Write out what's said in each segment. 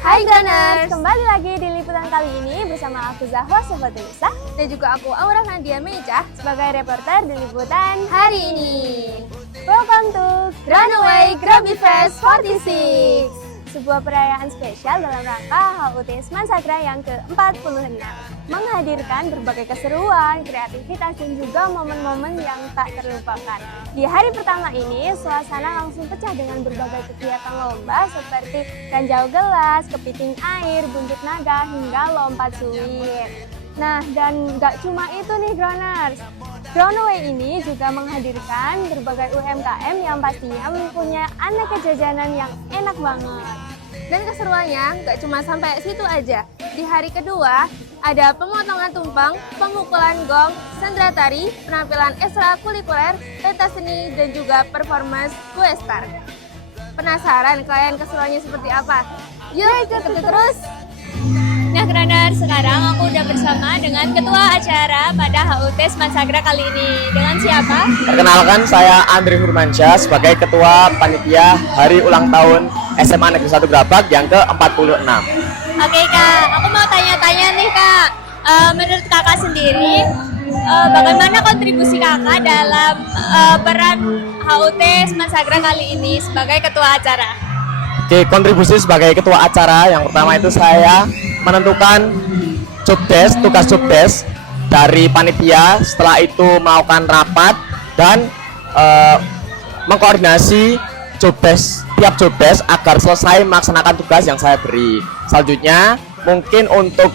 Hai Graners, kembali lagi di liputan kali ini bersama aku Zahwa Sofatilisa dan juga aku Aura Nadia Meja sebagai reporter di liputan hari ini. Welcome to Runaway Krabi Fest 46, sebuah perayaan spesial dalam rangka HUT Semansagra yang ke-46, menghadirkan berbagai keseruan, kreativitas, dan juga momen-momen yang tak terlupakan. Di hari pertama ini, suasana langsung pecah dengan berbagai kegiatan lomba seperti ranjau gelas, kepiting air, buntut naga, hingga lompat suwir. Nah, dan nggak cuma itu nih Groners, Runaway ini juga menghadirkan berbagai UMKM yang pastinya mempunyai aneka jajanan yang enak banget. Dan keseruannya nggak cuma sampai situ aja. Di hari kedua, ada pemotongan tumpeng, pemukulan gong, sendera tari, penampilan ekstrakurikuler, pentas seni, dan juga performance Guestar. Penasaran kalian keseruannya seperti apa? Yuk, ikuti terus! Nah Graners, sekarang aku udah bersama dengan ketua acara pada HUT Semansagra kali ini. Dengan siapa? Perkenalkan, saya Andri Hurmansyah sebagai ketua panitia hari ulang tahun SMA Negeri 1 Grabak yang ke-46. Oke Kak, aku mau tanya-tanya nih Kak. Menurut Kakak sendiri, bagaimana kontribusi Kakak dalam peran HUT Semansagra kali ini sebagai ketua acara? Oke, kontribusi sebagai ketua acara yang pertama itu saya menentukan tugas job desk dari panitia. Setelah itu melakukan rapat dan mengkoordinasi tiap job desk agar selesai melaksanakan tugas yang saya beri. Selanjutnya mungkin untuk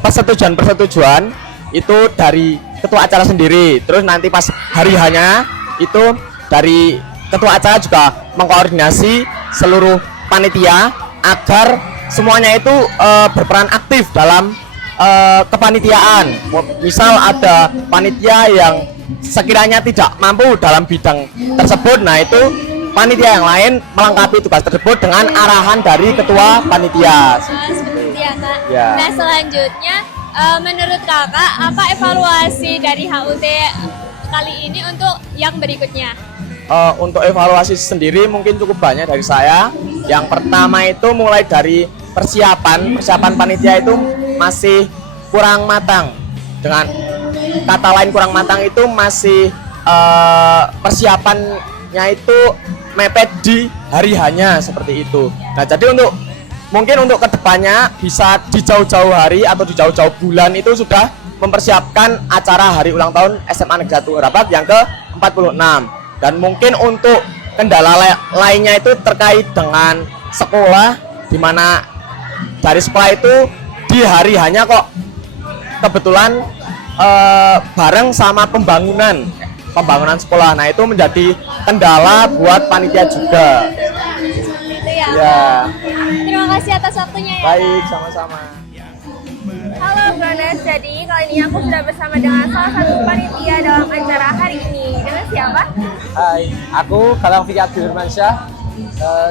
persetujuan itu dari ketua acara sendiri. Terus nanti pas hari hanya itu dari ketua acara juga mengkoordinasi seluruh panitia agar semuanya itu berperan aktif dalam kepanitiaan. Misal ada panitia yang sekiranya tidak mampu dalam bidang tersebut, nah itu panitia yang lain melengkapi tugas tersebut dengan arahan dari ketua panitia. Seperti ya Kak. Ya. Nah selanjutnya, menurut Kakak apa evaluasi dari HUT kali ini untuk yang berikutnya? Untuk evaluasi sendiri mungkin cukup banyak dari saya. Yang pertama itu mulai dari persiapan panitia itu masih kurang matang. Dengan kata lain kurang matang itu masih persiapannya itu mepet di hari hanya seperti itu. Nah jadi mungkin untuk kedepannya bisa di jauh-jauh hari atau di jauh-jauh bulan itu sudah mempersiapkan acara hari ulang tahun SMA Negeri 1 Grabak yang ke-46. Dan mungkin untuk kendala lainnya itu terkait dengan sekolah, di mana dari sekolah itu di hari hanya kok kebetulan bareng sama pembangunan sekolah. Nah itu menjadi kendala buat panitia juga. Itu ya. Ya. Terima kasih atas waktunya ya. Baik, sama-sama. Halo Graners, jadi kali ini aku sudah bersama dengan salah satu panitia dalam acara hari ini. Dengan siapa? Hai, aku Galang Fikri Abdul Hurmansyah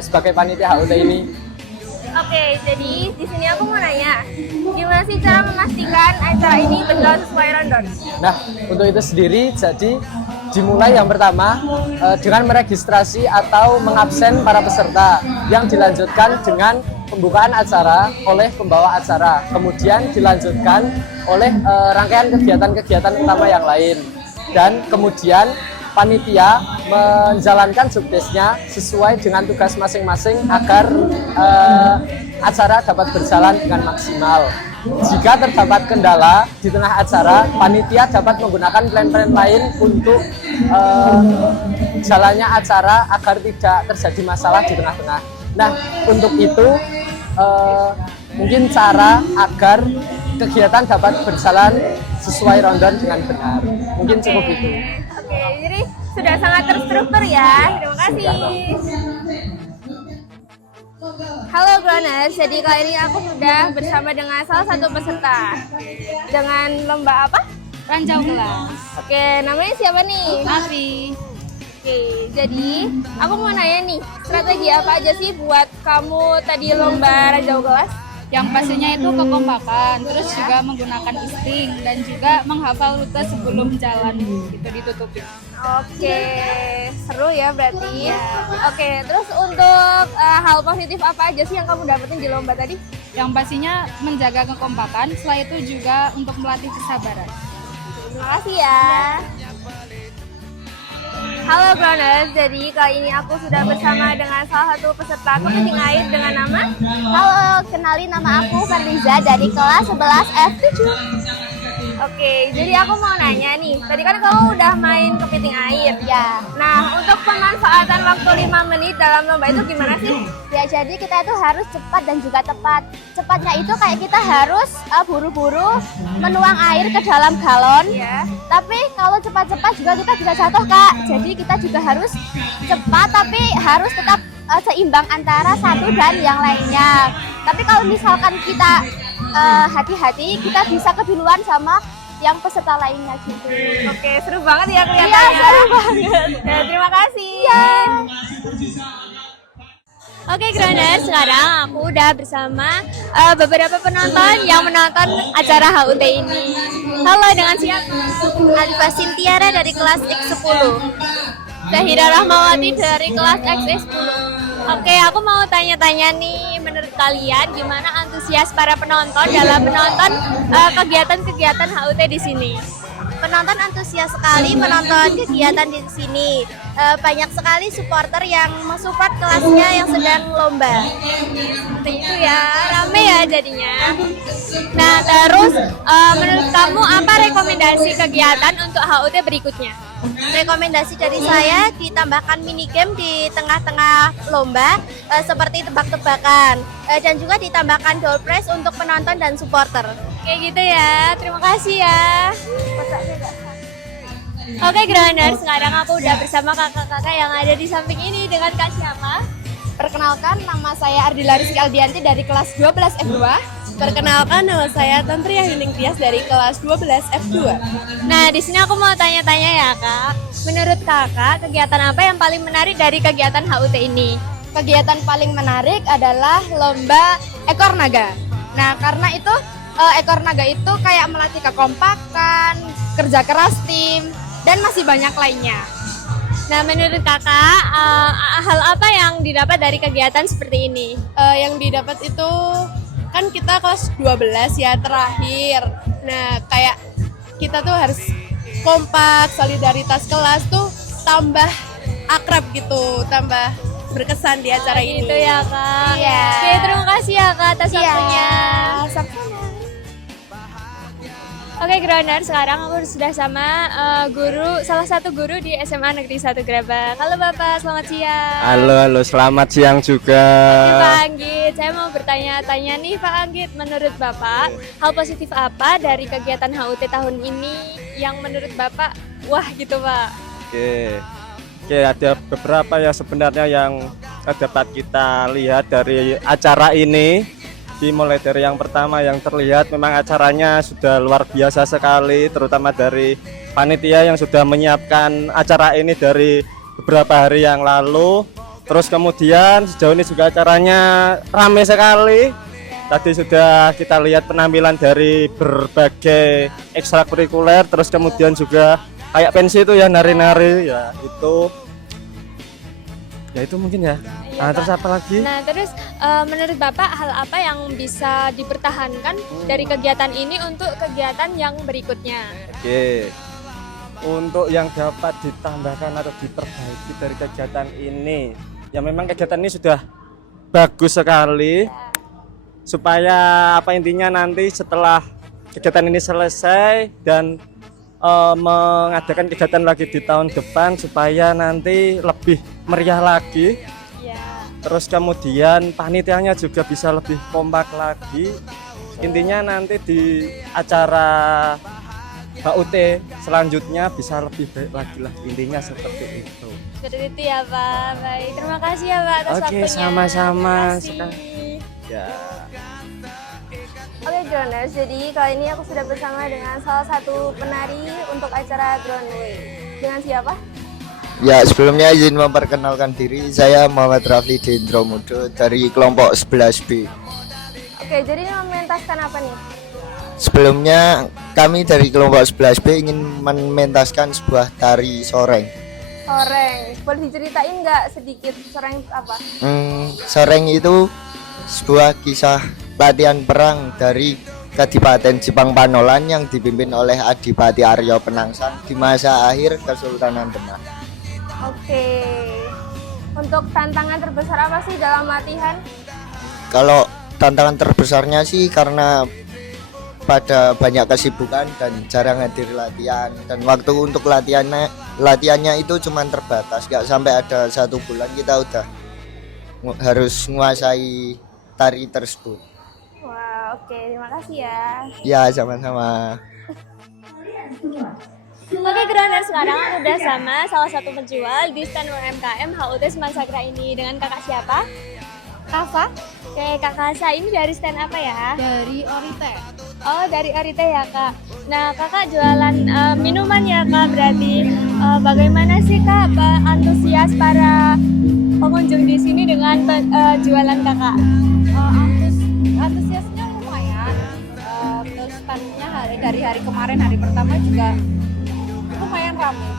sebagai panitia HUT ini. Oke, jadi di sini aku mau nanya, gimana sih cara memastikan acara ini berjalan sesuai rundown? Nah, untuk itu sendiri jadi dimulai yang pertama dengan meregistrasi atau mengabsen para peserta, yang dilanjutkan dengan pembukaan acara oleh pembawa acara, kemudian dilanjutkan oleh rangkaian kegiatan-kegiatan utama yang lain, dan kemudian panitia menjalankan job desk-nya sesuai dengan tugas masing-masing agar acara dapat berjalan dengan maksimal. Jika terdapat kendala di tengah acara, panitia dapat menggunakan plan-plan lain untuk jalannya acara agar tidak terjadi masalah di tengah-tengah. Nah, untuk itu mungkin cara agar kegiatan dapat berjalan sesuai rundown dengan benar. Mungkin cukup itu. Oke, jadi sudah sangat terstruktur ya. Terima kasih. Halo Graners, jadi kali ini aku sudah bersama dengan salah satu peserta dengan lomba apa? Ranjau gelas. Oke, namanya siapa nih? Afi. Oke, jadi aku mau nanya nih, strategi apa aja sih buat kamu tadi lomba ranjau gelas? Yang pastinya itu kekompakan, terus juga menggunakan insting dan juga menghafal rute sebelum jalan itu ditutupi. Oke, seru ya berarti. Oke, terus untuk hal positif apa aja sih yang kamu dapetin di lomba tadi? Yang pastinya menjaga kekompakan, setelah itu juga untuk melatih kesabaran. Terima kasih ya. Halo Grounders, jadi kali ini aku sudah bersama dengan salah satu peserta kepiting air dengan nama. Halo, kenalin nama aku Farliza dari kelas 11 F7. Oke, jadi aku mau nanya nih, tadi kan kamu udah main kepiting air. Ya. Nah, untuk pemanfaatan waktu 5 menit dalam lomba itu gimana sih? Ya, jadi kita itu harus cepat dan juga tepat. Cepatnya itu kayak kita harus buru-buru menuang air ke dalam galon. Ya. Tapi kalau cepat-cepat juga kita juga jatuh, Kak. Jadi kita juga harus cepat tapi harus tetap seimbang antara satu dan yang lainnya. Tapi kalau misalkan kita hati-hati, kita bisa keduluan sama yang peserta lainnya gitu. Oke, seru banget ya kelihatannya. Iya, seru banget. Ya, terima kasih. Iya. Oke Grounders, sekarang aku udah bersama beberapa penonton yang menonton acara HUT ini. Halo, dengan siapa? Alifah Sintiara dari kelas X10. Zahira Rahmawati dari kelas X10. Oke, aku mau tanya-tanya nih, menurut kalian gimana antusias para penonton dalam menonton kegiatan-kegiatan HUT di sini? Penonton antusias sekali menonton kegiatan di sini. Banyak sekali supporter yang mensupport kelasnya yang sedang lomba. Seperti itu ya, rame ya jadinya. Nah, terus menurut kamu apa rekomendasi kegiatan untuk HUT berikutnya? Rekomendasi dari saya ditambahkan mini game di tengah-tengah lomba seperti tebak-tebakan dan juga ditambahkan door prize untuk penonton dan supporter. Kayak gitu ya, terima kasih ya. Oke Grounders, sekarang aku udah bersama kakak-kakak yang ada di samping ini dengan Kak siapa? Perkenalkan, nama saya Ardila Rizky Aldianti dari kelas 12 F2. Perkenalkan, nama saya Tantri Yahining Tias dari kelas 12 F2. Nah, di sini aku mau tanya-tanya ya Kak. Menurut kakak, kegiatan apa yang paling menarik dari kegiatan HUT ini? Kegiatan paling menarik adalah lomba ekor naga. Nah, karena itu ekor naga itu kayak melatih kekompakan, kerja keras tim, dan masih banyak lainnya. Nah, menurut kakak, hal apa yang didapat dari kegiatan seperti ini? Yang didapat itu kan kita kelas 12 ya terakhir. Nah, kayak kita tuh harus kompak, solidaritas kelas tuh tambah akrab gitu, tambah berkesan di acara ini. Itu ya Kak. Iya. Oke, terima kasih ya Kak atas waktunya. Oke Grounders, sekarang aku sudah sama salah satu guru di SMA Negeri 1 Gerabak. Halo Bapak, selamat siang. Halo, selamat siang juga. Pak Anggit, saya mau bertanya-tanya nih Pak Anggit, menurut Bapak, hal positif apa dari kegiatan HUT tahun ini yang menurut Bapak, wah gitu Pak? Oke, ada beberapa ya sebenarnya yang dapat kita lihat dari acara ini. Mulai dari yang pertama yang terlihat memang acaranya sudah luar biasa sekali, terutama dari panitia yang sudah menyiapkan acara ini dari beberapa hari yang lalu. Terus kemudian sejauh ini juga acaranya ramai sekali. Tadi sudah kita lihat penampilan dari berbagai ekstrakurikuler, terus kemudian juga kayak pensi itu ya, nari-nari ya, itu mungkin ya. Nah, terus apa lagi? Nah, terus menurut Bapak hal apa yang bisa dipertahankan dari kegiatan ini untuk kegiatan yang berikutnya? Oke. Untuk yang dapat ditambahkan atau diperbaiki dari kegiatan ini, ya memang kegiatan ini sudah bagus sekali. Supaya apa intinya nanti setelah kegiatan ini selesai dan mengadakan kegiatan lagi di tahun depan supaya nanti lebih meriah lagi. Terus kemudian panitianya juga bisa lebih kompak lagi. Intinya nanti di acara HUT selanjutnya bisa lebih baik lagi lah. Intinya seperti itu. Seperti itu ya Pak. Baik, terima kasih ya Pak atas waktunya. Oke, sama-sama. Terima kasih. Ya. Oke Grounders, jadi kali ini aku sudah bersama dengan salah satu penari untuk acara Groundway. Dengan siapa? Ya, sebelumnya izin memperkenalkan diri, saya Muhammad Rafli Dendromudo dari kelompok 11B. Oke, jadi ini mementaskan apa nih? Sebelumnya kami dari kelompok 11B ingin mementaskan sebuah tari soreng. Soreng. Boleh diceritain nggak sedikit soreng itu apa? Soreng itu sebuah kisah latihan perang dari Kadipaten Jepang Panolan yang dipimpin oleh Adipati Aryo Penangsang di masa akhir Kesultanan Demak. Oke. Untuk tantangan terbesar apa sih dalam latihan? Kalau tantangan terbesarnya sih karena pada banyak kesibukan dan jarang hadir latihan, dan waktu untuk latihannya itu cuma terbatas, gak sampai ada 1 bulan kita udah harus menguasai tari tersebut. Wah, oke, terima kasih ya. Ya, sama-sama. Oke Grounders, sekarang aku udah sama salah satu penjual di stand UMKM HUT Semansagra ini. Dengan kakak siapa? Kafa Oke, kakak saya ini dari stand apa ya? dari Orite. Oh, dari Orite ya kak. Nah, kakak jualan minuman ya kak, berarti bagaimana sih kak antusias para pengunjung di sini dengan jualan kakak? Antusiasnya lumayan. Terus standnya dari hari kemarin, hari pertama juga lumayan ramai.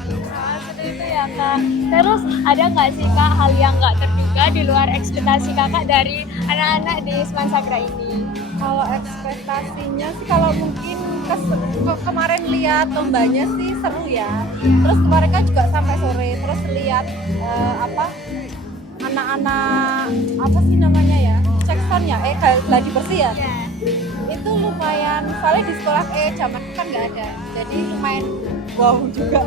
Seperti itu ya kak. Terus ada nggak sih kak hal yang nggak terduga di luar ekspektasi kakak dari anak-anak di Semansagra ini? Kalau ekspektasinya sih, kalau mungkin kemarin lihat lombanya sih seru ya. Terus kemarin kan juga sampai sore. Terus lihat anak-anak apa sih namanya ya, cekson ya, gladi bersih ya. Itu lumayan, soalnya di sekolah zaman kan nggak ada. Jadi lumayan wow juga.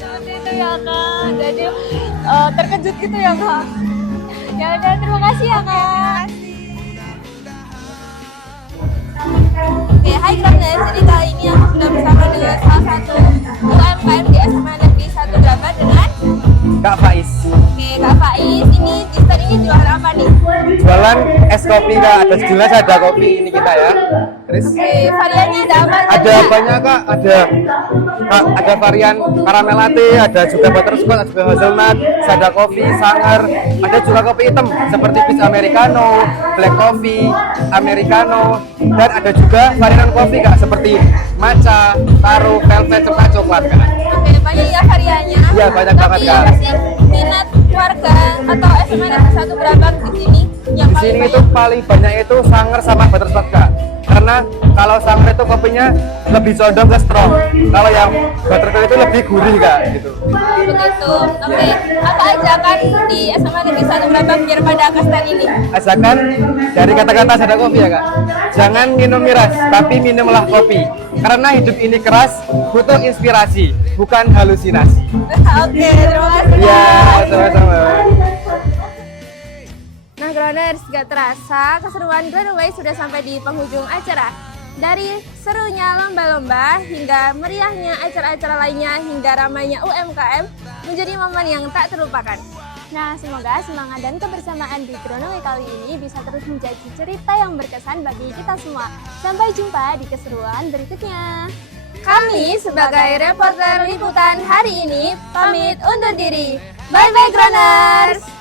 Seperti itu ya kak. Jadi terkejut gitu ya kak. Ya udah, terima kasih ya kak. Oke, hai Grounders. Jadi kali ini aku sudah bersama dengan salah satu UMKM di SMA Negeri 1 Brabat dengan Kak Faiz. Oke, Kak Faiz. Ini di stand ini jualan apa nih? Jualan es kopi Kak, ada jelas ada kopi ini kita ya. Terus Oke, variannya ada apa? ada banyak Kak, ada varian caramel latte, ada juga butterscotch, ada juga hazelnut, ada kopi sangar, ada juga kopi hitam seperti peach americano, black coffee, americano, dan ada juga varian kopi Kak seperti matcha, taro, velvet, serta coklat Kak. Oke, banyak ya variannya. Iya, banyak banget, Tapi Kak. apa sih minat warga atau SMA Negeri 1 Brabat di sini yang Di paling sini banyak? itu paling banyak itu sangar sama butterscotch Kak. Karena kalau sangar itu kopinya lebih condong ke strong. Kalau yang butterscotch itu lebih gurih Kak gitu. Begitu. Oke, apa ajakan di SMA Negeri 1 Brabat biar pada ke stand ini? Asalkan dari kata-kata Sada Kopi ya Kak. Jangan minum miras, tapi minumlah kopi. Karena hidup ini keras, butuh inspirasi, bukan halusinasi. Oke, terima kasih. Iya, sama-sama. Nah, Grounders, gak terasa keseruan Groundaway sudah sampai di penghujung acara. Dari serunya lomba-lomba hingga meriahnya acara-acara lainnya hingga ramainya UMKM menjadi momen yang tak terlupakan. Nah, semoga semangat dan kebersamaan di Groundaway kali ini bisa terus menjadi cerita yang berkesan bagi kita semua. Sampai jumpa di keseruan berikutnya. Kami sebagai reporter liputan hari ini pamit undur diri. Bye-bye Grounders!